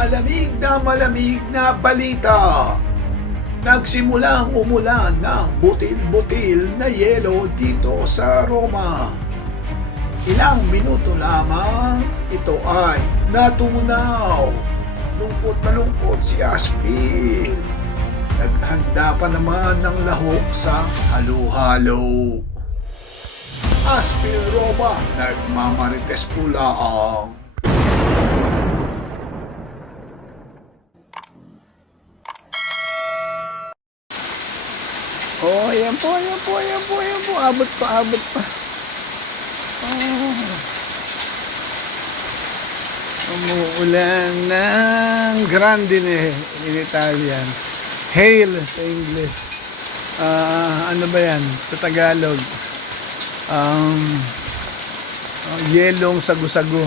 Malamig na malamig na balita. Nagsimulang umulan ng butil-butil na yelo dito sa Roma. Ilang minuto lamang ito ay natunaw. Lungkot na lungkot si Aspil. Naghanda pa naman ng lahok sa halo-halo. Aspil Roma, nagmamarites pula ang Oh, ayan po, ayan po, ayan po, ayan po. Abot pa, abot pa. Oh. Umuulan ng grandine in Italian. Hail sa English. Ah, ano ba yan? Sa Tagalog. Um, oh, yelong sagu-sagu.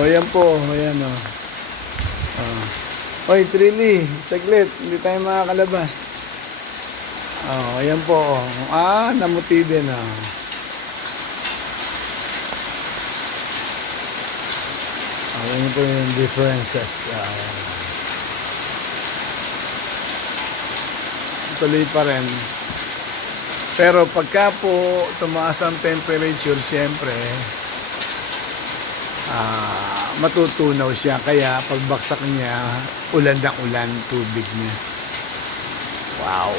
o yan po, ayan o. Oh. Oy, Trilly, saglit, hindi tayo makakalabas. Oh, ayan po. Oh. Ah, namuti din. Oh, ayan po yung differences. Ah, ayan. Tuloy pa rin. Pero pagka po tumaas ang temperature, siyempre, ah, matutunaw siya. Kaya pagbaksak niya, ulan na ulan tubig niya. Wow!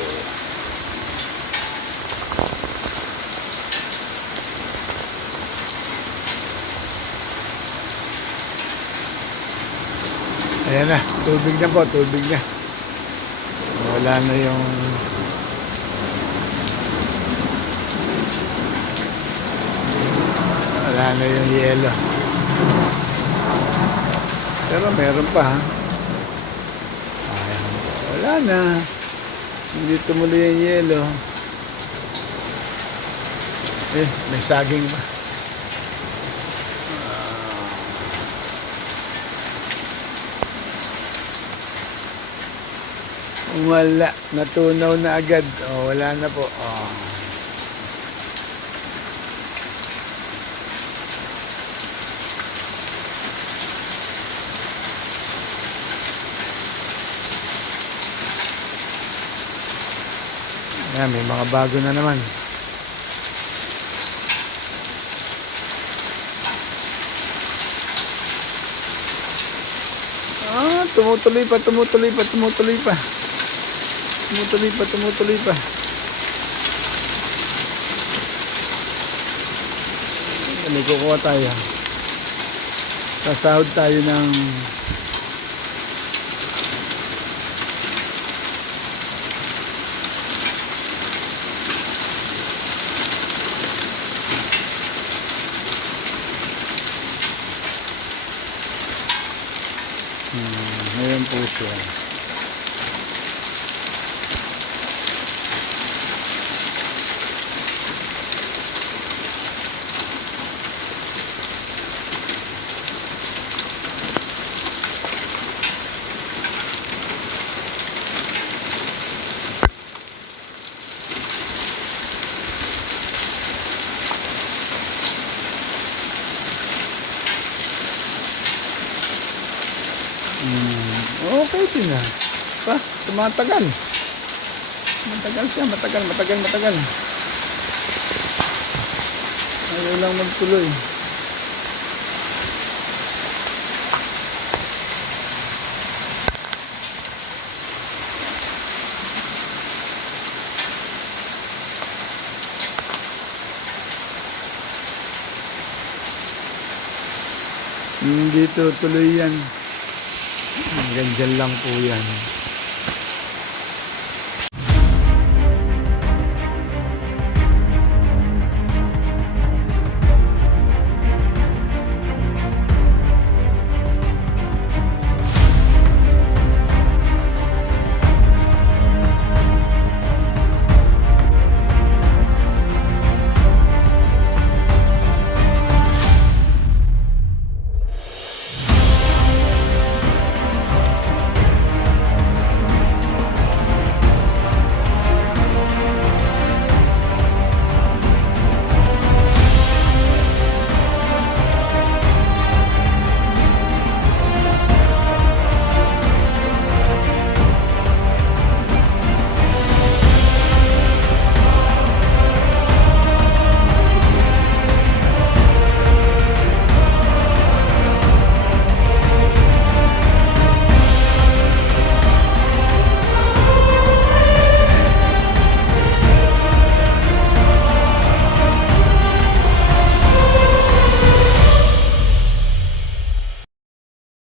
Ayan na, tubig na po, tubig na. Wala na yung wala na yung yelo. Pero meron pa. Ayan. Wala na. Hindi tumuloy yung yelo. Eh, may saging pa. Wala. Natunaw na agad. Oh, wala na po. Oh. Yan, may mga bago na naman. Ah, tumutuloy pa, tumutuloy pa, tumutuloy pa. Tumutuloy pa, tumutuloy pa. May kukuha tayo. Sasahod tayo ng Hmm, ayan po siya. Din ah. Pa, tumatagal. Matagal siya, matagal, matagal, matagal. Ayaw lang magtuloy. Hindi tutuloy yan. Hanggang dyan lang po yan.